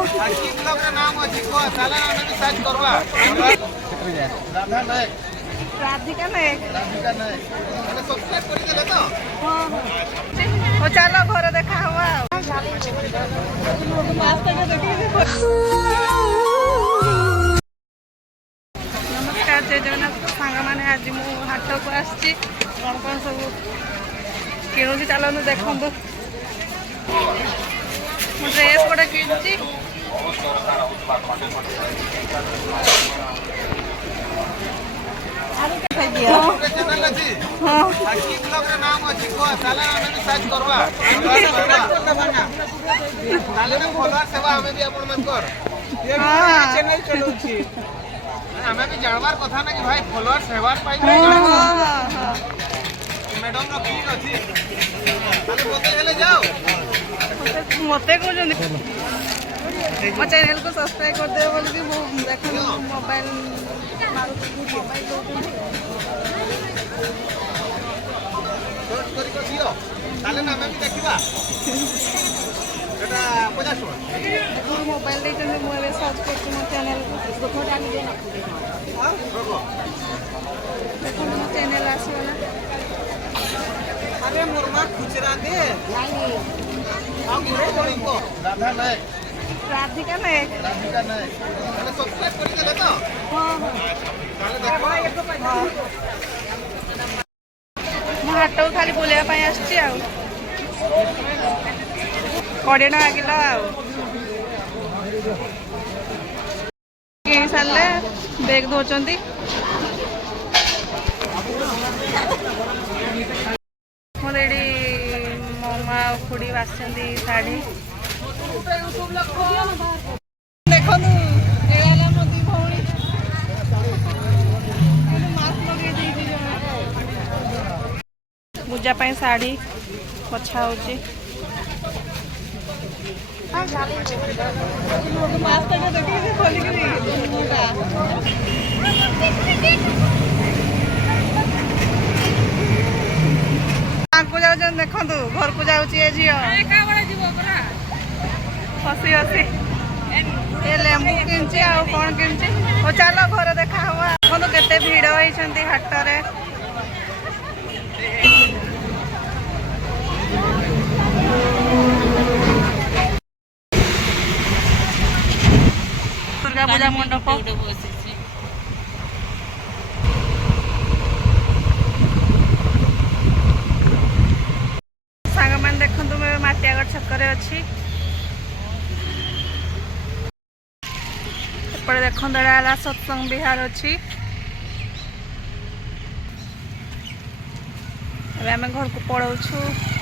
की ब्लॉग रे नाम अछि को साला नाम भी सर्च करवा राधा नायक राधिका नायक मैंने सब्सक्राइब कर देले तो ओ चलो घर देखा हुआ नमस्कार जय जगन्नाथ सांग मैंने आज मु हाट को आसी कौन कौन सब किणुची चलनु देखु ड्रेस गोटे किणुची चैनल अछि हां की ब्लॉग रे नाम अछि को साला नाम भी सर्च करवा साला ने फॉलोअर सेवा हमें भी अपन मन कर ये चैनल चलौ छी हमें भी जानवार कथा ना कि भाई फॉलोअर सेवा पाई मैडम रो की अछि ताले बोते हेले जाओ मते को जो मो चैनल को सब्सक्राइब कर दे बोल कि देखो मोबाइल सर्च करी को दियो ताले ना हमें भी देखिबा एटा 50 टका मोबाइल दे जने मो ए सर्च करछि मो चैनल को फोटो डाली देना हां देखो मो चैनल आसीला अरे मोरमा खुचरा दे नहीं हम रे कोई को राधा नायक राधिका नायक मैंने सब्सक्राइब कर देले तो हां ताले देखो मो हाट खाली बुलिया पाई आछि आ 20 टका किलो आ किणी सारे बैग धोचंती मोर एडी ममा खुड़ी बासंती साड़ी देखो मोदी भौणी पूजा पाई साड़ी पछा होची देखु घर को जाऊँगी झील हसी हसी ये लेंबू किंची आ कौन किंची ओ चलो घर देखा हुआ देखो केते भिड़ होती हाट रे दुर्गा पूजा मंडप सांग मान देखु माटियागढ़ छक अच्छी एपटे देखो सत्संग विहार अच्छी आम घर को पलाऊँ।